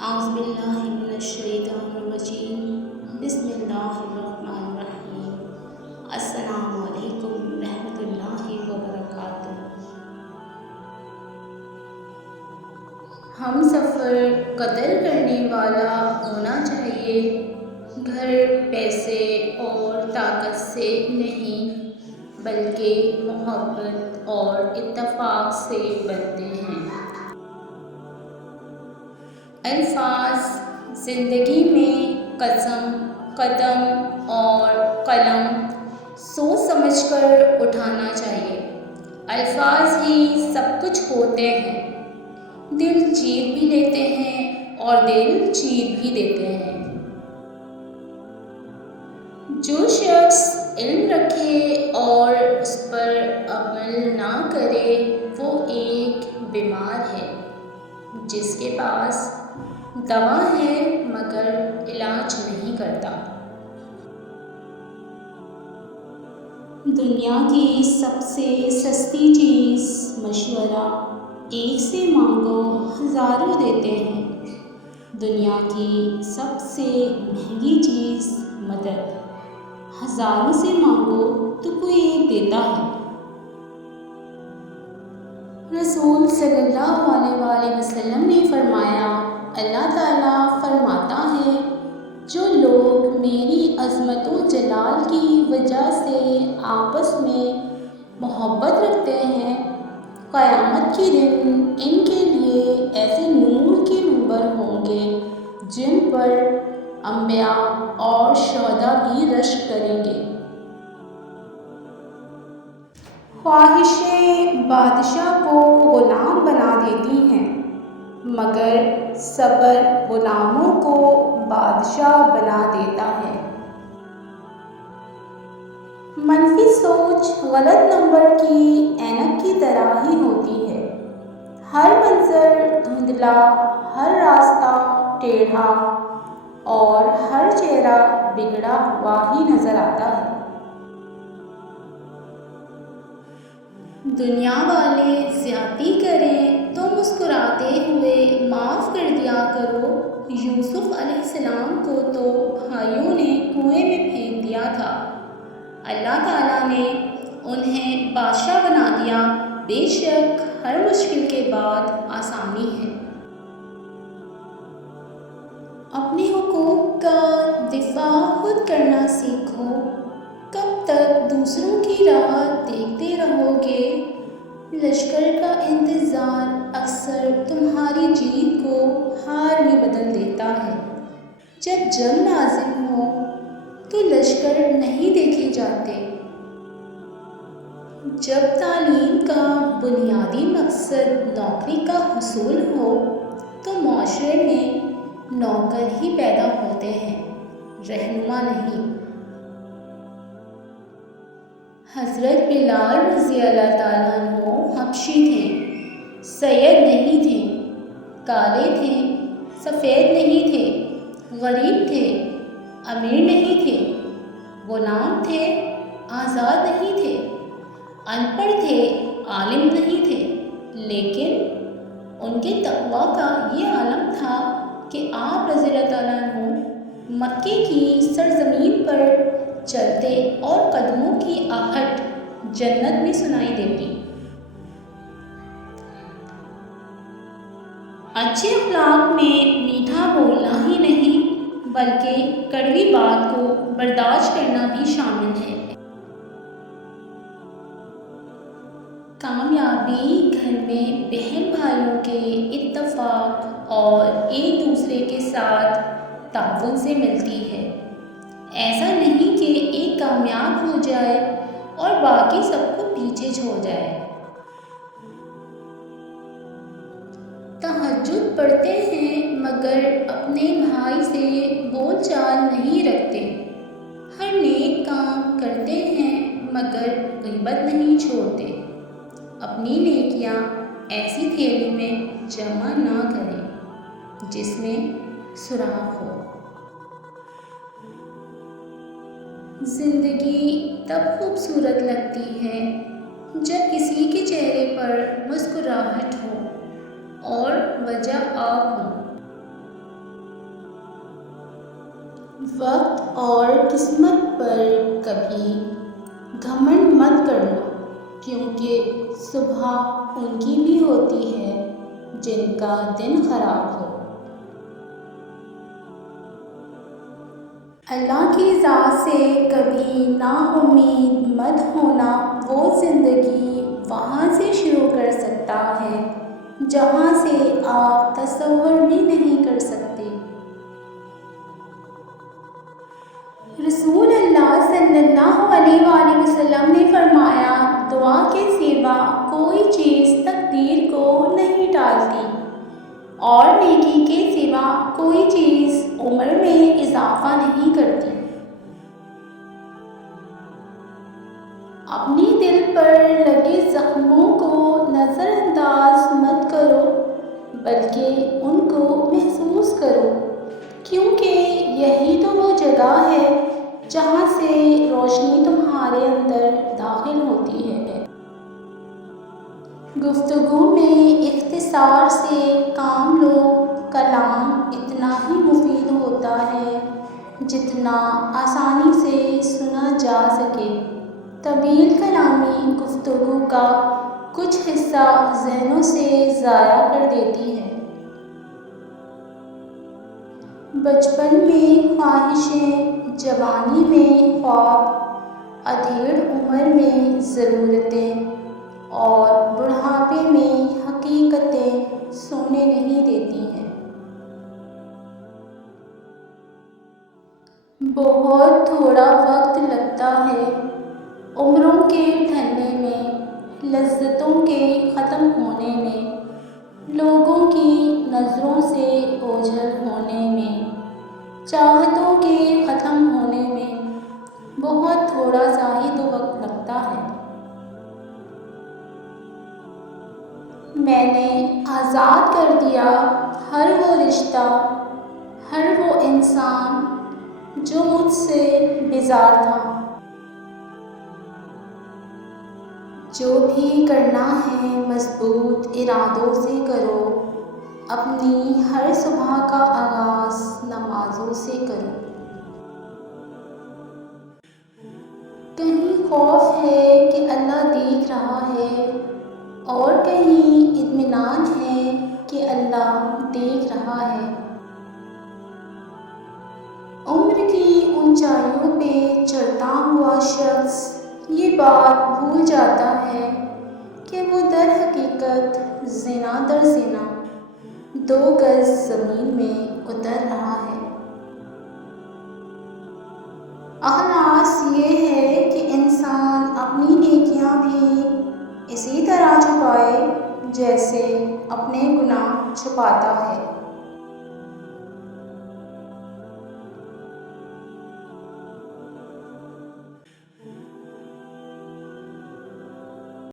اعوذ باللہ من الشیطان الرجیم بسم اللہ الرحمن الرحیم السلام علیکم رحمۃ اللہ وبرکاتہ۔ ہم سفر قدر کرنے والا ہونا چاہیے، گھر، پیسے اور طاقت سے نہیں بلکہ محبت اور اتفاق سے بنتے ہیں۔ الفاظ زندگی میں قدم اور قلم سوچ سمجھ کر اٹھانا چاہیے۔ الفاظ ہی سب کچھ ہوتے ہیں، دل جیت بھی لیتے ہیں اور دل جیت بھی دیتے ہیں۔ جو شخص علم رکھے اور اس پر عمل نہ کرے وہ ایک بیمار ہے جس کے پاس دوا ہے مگر علاج نہیں کرتا۔ دنیا کی سب سے سستی چیز مشورہ، ایک سے مانگو ہزاروں دیتے ہیں۔ دنیا کی سب سے مہنگی چیز مدد، ہزاروں سے مانگو تو کوئی ایک دیتا ہے۔ رسول صلی اللہ علیہ وآلہ وسلم نے فرمایا، اللہ تعالیٰ فرماتا ہے جو لوگ میری عظمت و جلال کی وجہ سے آپس میں محبت رکھتے ہیں، قیامت کے دن ان کے لیے ایسے نور کے منبر ہوں گے جن پر انبیاء اور شہداء بھی رشک کریں گے۔ خواہشیں بادشاہ کو غلام بنا دیتی ہیں مگر صبر غلاموں کو بادشاہ بنا دیتا ہے۔ منفی سوچ غلط نمبر کی اینک کی طرح ہی ہوتی ہے، ہر منظر دھندلا، ہر راستہ ٹیڑھا اور ہر چہرہ بگڑا ہوا ہی نظر آتا ہے۔ دنیا والے زیادتی کریں تو مسکراتے ہوئے معاف کر دیا کرو۔ یوسف علیہ السلام کو تو بھائیوں نے کنویں میں پھینک دیا تھا، اللہ تعالیٰ نے انہیں بادشاہ بنا دیا۔ بے شک ہر مشکل کے بعد آسانی ہے۔ اپنے حقوق کا دفاع خود کرنا سیکھو، کب تک دوسروں کی راہ دیکھتے رہو گے؟ لشکر کا انتظار اکثر تمہاری جیت کو ہار میں بدل دیتا ہے۔ جب جنگ لازم ہو تو لشکر نہیں دیکھے جاتے۔ جب تعلیم کا بنیادی مقصد نوکری کا حصول ہو تو معاشرے میں نوکر ہی پیدا ہوتے ہیں، رہنما نہیں۔ حضرت بلال رضی اللہ تعالیٰ عنہ حبشی تھے، سید نہیں تھے، کالے تھے، سفید نہیں تھے، غریب تھے، امیر نہیں تھے، غلام تھے، آزاد نہیں تھے، ان پڑھ تھے، عالم نہیں تھے، لیکن ان کے تقویٰ کا یہ عالم تھا کہ آپ رضی اللہ تعالیٰ عنہ مکے کی سرزمین پر چلتے اور قدموں کی آہٹ جنت میں سنائی دیتی۔ اچھے اخلاق میں میٹھا بولنا ہی نہیں بلکہ کڑوی بات کو برداشت کرنا بھی شامل ہے۔ کامیابی گھر میں بہن بھائیوں کے اتفاق اور ایک دوسرے کے ساتھ تعاون سے ملتی ہے۔ ایسا نہیں کہ ایک کامیاب ہو جائے اور باقی سب کو پیچھے چھوڑ جائے۔ تہجد پڑھتے ہیں مگر اپنے بھائی سے بول چال نہیں رکھتے، ہر نیک کام کرتے ہیں مگر غیبت نہیں چھوڑتے۔ اپنی نیکیاں ایسی تھیلی میں جمع نہ کریں جس میں سوراخ ہو۔ زندگی تب خوبصورت لگتی ہے جب کسی کے چہرے پر مسکراہٹ ہو اور وجہ آپ ہو۔ وقت اور قسمت پر کبھی گھمنڈ مت کرنا، کیونکہ صبح ان کی بھی ہوتی ہے جن کا دن خراب ہو۔ اللہ کی ذات سے کبھی نا امید مت ہونا، وہ زندگی وہاں سے شروع کر سکتا ہے جہاں سے آپ تصور بھی نہیں کر سکتے۔ رسول اللہ صلی اللہ علیہ وآلہ وسلم نے فرمایا، دعا کے سوا کوئی چیز تقدیر کو نہیں ٹالتی، اور نیکی کے سوا کوئی چیز عمر میں اضافہ نہیں کرتی۔ اپنی دل پر لگے زخموں کو نظر انداز مت کرو، بلکہ ان کو محسوس کرو، کیونکہ یہی تو وہ جگہ ہے جہاں سے روشنی تمہارے اندر داخل ہوتی ہے۔ گفتگو میں اختصار سے کام لو۔ کلام اتنا ہی مفید ہوتا ہے جتنا آسانی سے سنا جا سکے۔ طویل کلامی گفتگو کا کچھ حصہ ذہنوں سے ضائع کر دیتی ہے۔ بچپن میں خواہشیں، جوانی میں خواب، ادھیڑ عمر میں ضرورتیں، اور بڑھاپے میں حقیقتیں سونے نہیں دیتی ہیں۔ بہت تھوڑا وقت لگتا ہے عمروں کے ڈھلنے میں، لذتوں کے ختم ہونے میں، لوگوں کی نظروں سے اوجھل ہونے میں، چاہتوں کے ختم ہونے میں بہت تھوڑا سا ہی تو وقت لگتا ہے۔ میں نے آزاد کر دیا ہر وہ رشتہ، ہر وہ انسان جو مجھ سے بیزار تھا۔ جو بھی کرنا ہے مضبوط ارادوں سے کرو، اپنی ہر صبح کا آغاز نمازوں سے کرو۔ کہیں خوف ہے کہ اللہ دیکھ رہا ہے، اور کہیں اطمینان ہے کہ اللہ دیکھ رہا ہے۔ عمر کی اونچائیوں پہ چڑھتا ہوا شخص یہ بات بھول جاتا ہے کہ وہ در حقیقت زنا در زنا 2 گز زمین میں اتر رہا ہے۔ اخلاص یہ ہے کہ انسان اپنی نیکیاں بھی اسی طرح چھپائے جیسے اپنے گناہ چھپاتا ہے۔